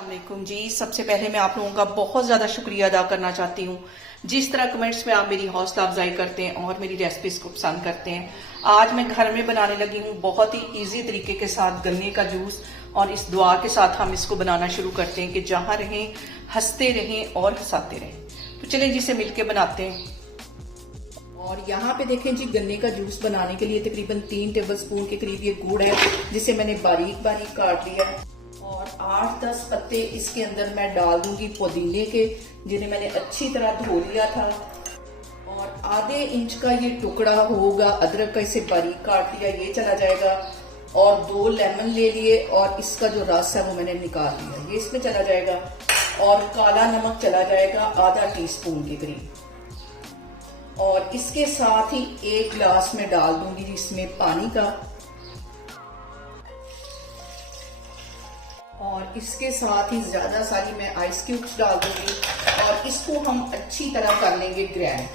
अस्सलामुअलैकुम जी। सबसे पहले मैं आप लोगों का बहुत ज़्यादा शुक्रिया अदा करना चाहती हूँ जिस तरह कमेंट्स में आप मेरी हौसला अफजाई करते हैं और मेरी रेसिपीज को पसंद करते हैं। आज मैं घर में बनाने लगी हूँ बहुत ही इजी तरीके के साथ गन्ने का जूस, और इस दुआ के साथ हम इसको बनाना शुरू करते हैं कि जहाँ रहें हंसते रहें और हंसाते रहें। तो चलें जिसे मिलके बनाते हैं। और यहाँ पे देखें जी, गन्ने का जूस बनाने के लिए तकरीबन 3 टेबलस्पून के करीब ये गुड़ है जिसे मैंने बारीक बारीक काट लिया है। और 8-10 पत्ते इसके अंदर मैं डाल दूंगी पुदीने के, जिन्हें मैंने अच्छी तरह धो लिया था। और आधे इंच का ये टुकड़ा होगा अदरक का, इसे बारीक काट लिया, ये चला जाएगा। और 2 लेमन ले लिए और इसका जो रस है वो मैंने निकाल लिया, ये इसमें चला जाएगा। और काला नमक चला जाएगा आधा टीस्पून के करीब। और इसके साथ ही 1 गिलास में डाल दूंगी इसमें पानी का। और इसके साथ ही ज्यादा सारी मैं आइस क्यूब्स डाल दूंगी और इसको हम अच्छी तरह कर लेंगे ग्राइंड।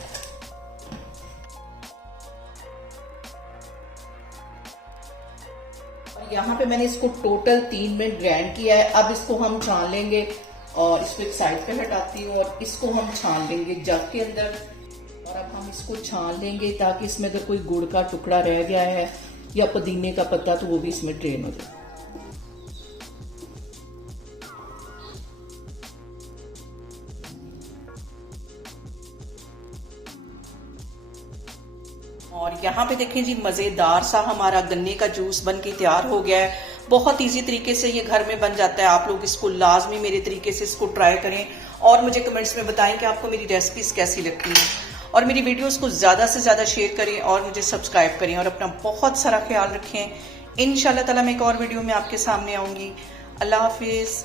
और यहाँ पे मैंने इसको टोटल 3 मिनट ग्राइंड किया है। अब इसको हम छान लेंगे और इसको एक साइड पे हटाती हूँ और इसको हम छान लेंगे जग के अंदर। और अब हम इसको छान लेंगे ताकि इसमें अगर कोई गुड़ का टुकड़ा रह गया है या पुदीने का पत्ता तो वो भी इसमें ड्रेन हो जाए। और यहाँ पे देखें जी, मजेदार सा हमारा गन्ने का जूस बन के तैयार हो गया है। बहुत इजी तरीके से ये घर में बन जाता है। आप लोग इसको लाजमी मेरे तरीके से इसको ट्राई करें और मुझे कमेंट्स में बताएं कि आपको मेरी रेसिपीज कैसी लगती हैं। और मेरी वीडियोस को ज्यादा से ज्यादा शेयर करें और मुझे सब्सक्राइब करें और अपना बहुत सारा ख्याल रखें। इंशाल्लाह ताला मैं एक और वीडियो में आपके सामने आऊंगी। अल्लाह हाफिज।